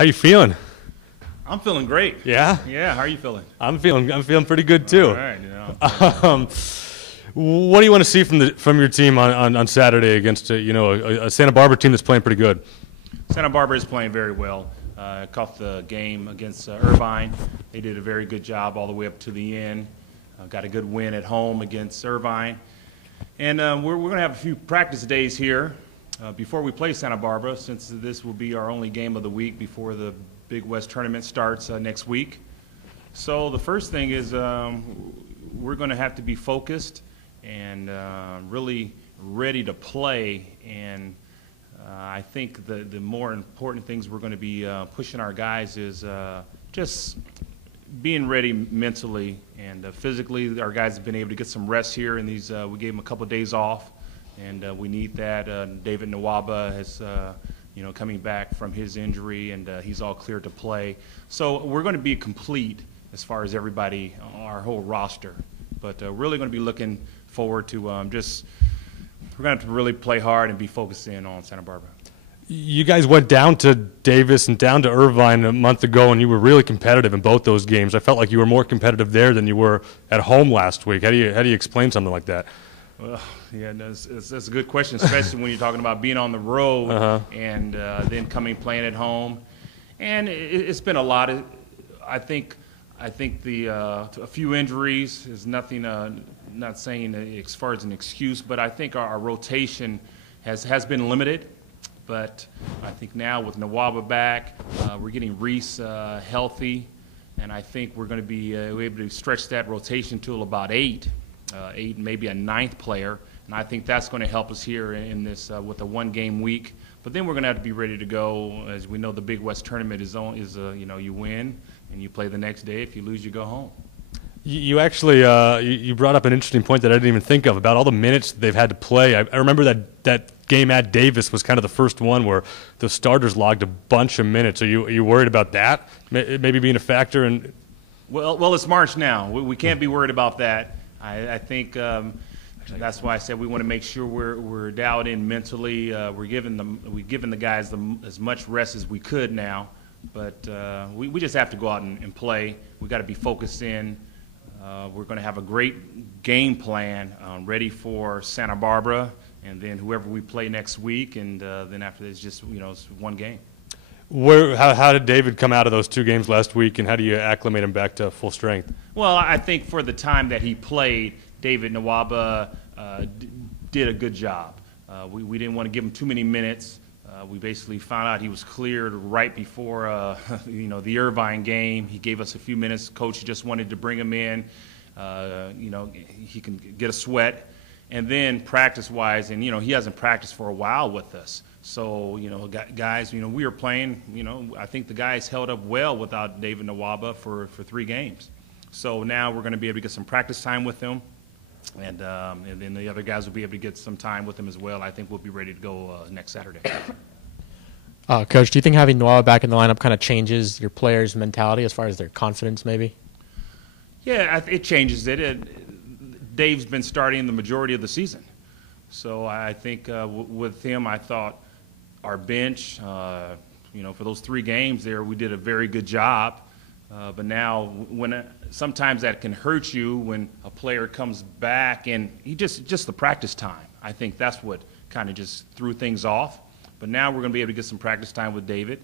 How you feeling? I'm feeling great. Yeah? Yeah, how are you feeling? I'm feeling pretty good too. All right, What do you want to see from your team on Saturday against a Santa Barbara team that's playing pretty good? Santa Barbara is playing very well. Caught the game against Irvine. They did a very good job all the way up to the end. Got a good win at home against Irvine. And we're going to have a few practice days here before we play Santa Barbara, since this will be our only game of the week before the Big West tournament starts next week. So the first thing is we're going to have to be focused and really ready to play. And I think the more important things we're going to be pushing our guys is just being ready mentally and physically. Our guys have been able to get some rest here, and we gave them a couple of days off, and we need that. David Nwaba has coming back from his injury, and he's all clear to play. So we're going to be complete as far as everybody, our whole roster. But really going to be looking forward to we're going to have to really play hard and be focused in on Santa Barbara. You guys went down to Davis and down to Irvine a month ago, and you were really competitive in both those games. I felt like you were more competitive there than you were at home last week. How do you explain something like that? Well, yeah, that's a good question, especially when you're talking about being on the road and then playing at home. And it's been a lot of, I think a few injuries is nothing. Not saying as far as an excuse, but I think our rotation has been limited. But I think now with Nwaba back, we're getting Reese healthy, and I think we're going to be able to stretch that rotation to about eight, maybe a ninth player. And I think that's going to help us here in this with a one-game week. But then we're going to have to be ready to go. As we know, the Big West tournament is you win and you play the next day. If you lose, you go home. You actually you brought up an interesting point that I didn't even think of about all the minutes they've had to play. I remember that game at Davis was kind of the first one where the starters logged a bunch of minutes. Are you worried about that? Maybe being a factor in. Well, it's March now. We can't be worried about that. I think that's why I said we want to make sure we're dialed in mentally. We're giving the guys as much rest as we could now, but we just have to go out and play. We got to be focused in. We're going to have a great game plan ready for Santa Barbara, and then whoever we play next week, and then after this, just it's one game. How did David come out of those two games last week, and how do you acclimate him back to full strength? Well, I think for the time that he played, David Nwaba did a good job. We didn't want to give him too many minutes. We basically found out he was cleared right before the Irvine game. He gave us a few minutes. Coach just wanted to bring him in. He can get a sweat. And then practice-wise, and he hasn't practiced for a while with us. So guys, we were playing. I think the guys held up well without David Nwaba for 3 games. So now we're going to be able to get some practice time with him, and then the other guys will be able to get some time with him as well. I think we'll be ready to go next Saturday. Coach, do you think having Nwaba back in the lineup kind of changes your players' mentality as far as their confidence, maybe? Yeah, it changes it. Dave's been starting the majority of the season, so I think with him, I thought our bench, for those 3 games there, we did a very good job. But now, sometimes that can hurt you when a player comes back and he just the practice time. I think that's what kind of just threw things off. But now we're going to be able to get some practice time with David.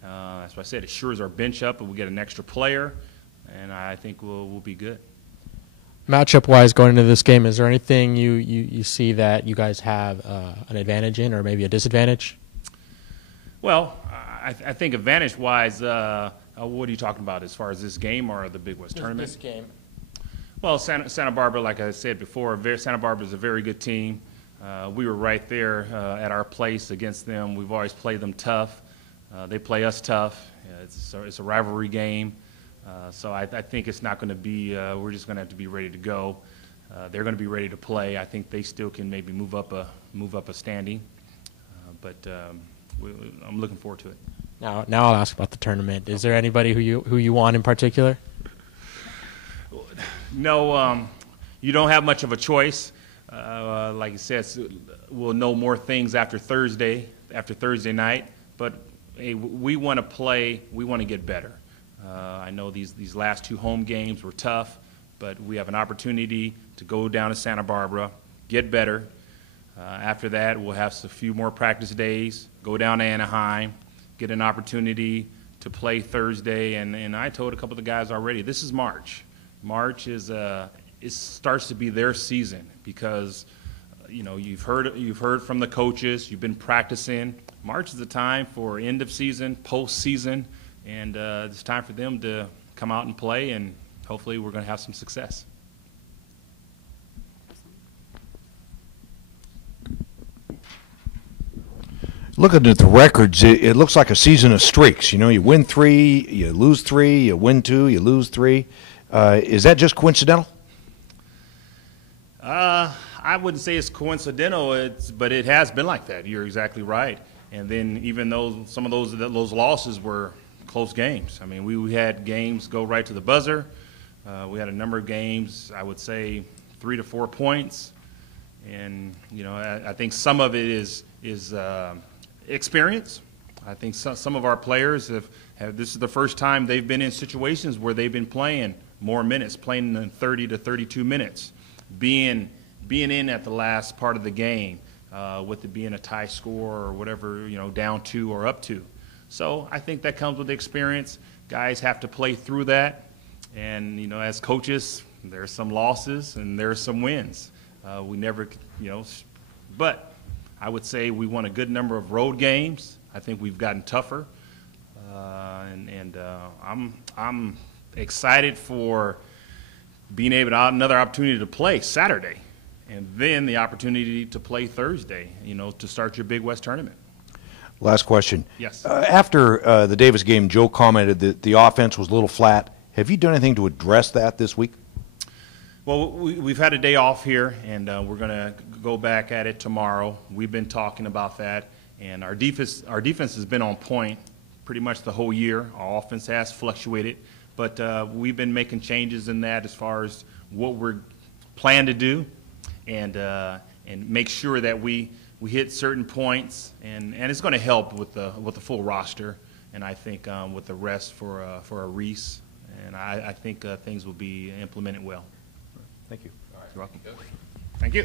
That's why I said it shores our bench up, and we'll get an extra player, and I think we'll be good. Matchup-wise, going into this game, is there anything you see that you guys have an advantage in, or maybe a disadvantage? Well, I think advantage-wise, what are you talking about as far as this game or the Big West tournament? This game. Well, Santa Barbara, like I said before, Santa Barbara is a very good team. We were right there at our place against them. We've always played them tough. They play us tough. It's a rivalry game. So I think it's not going to be we're just going to have to be ready to go. They're going to be ready to play. I think they still can maybe move up a standing. But I'm looking forward to it. Now I'll ask about the tournament. Is there anybody who you want in particular? No, you don't have much of a choice. Like I said, we'll know more things after Thursday night. But hey, we want to play, we want to get better. I know these last 2 home games were tough, but we have an opportunity to go down to Santa Barbara, get better. After that, we'll have a few more practice days, go down to Anaheim, get an opportunity to play Thursday. And I told a couple of the guys already, this is March. March is it starts to be their season because you've heard from the coaches, you've been practicing. March is the time for end of season, postseason, and it's time for them to come out and play, and hopefully we're going to have some success. Looking at the records, it looks like a season of streaks. You win 3, you lose 3, you win 2, you lose 3. Is that just coincidental? I wouldn't say it's coincidental, but it has been like that. You're exactly right. And then even though some of those losses were close games. I mean, we had games go right to the buzzer. We had a number of games, I would say 3 to 4 points. And, I think some of it is experience. I think some of our players have this is the first time they've been in situations where they've been playing more minutes, playing in 30 to 32 minutes, being in at the last part of the game, with it being a tie score or whatever, down 2 or up 2. So I think that comes with experience. Guys have to play through that. And, as coaches, there's some losses and there's some wins. We never, but I would say we won a good number of road games. I think we've gotten tougher. I'm excited for being able to have another opportunity to play Saturday, and then the opportunity to play Thursday, to start your Big West tournament. Last question. Yes. After the Davis game, Joe commented that the offense was a little flat. Have you done anything to address that this week? Well, we've had a day off here, and we're going to go back at it tomorrow. We've been talking about that, and our defense has been on point pretty much the whole year. Our offense has fluctuated, but we've been making changes in that as far as what we're planning to do, and make sure that we hit certain points, and it's going to help with the full roster, and I think with the rest for a Reese, and I think things will be implemented well. Thank you. You're welcome. Thank you.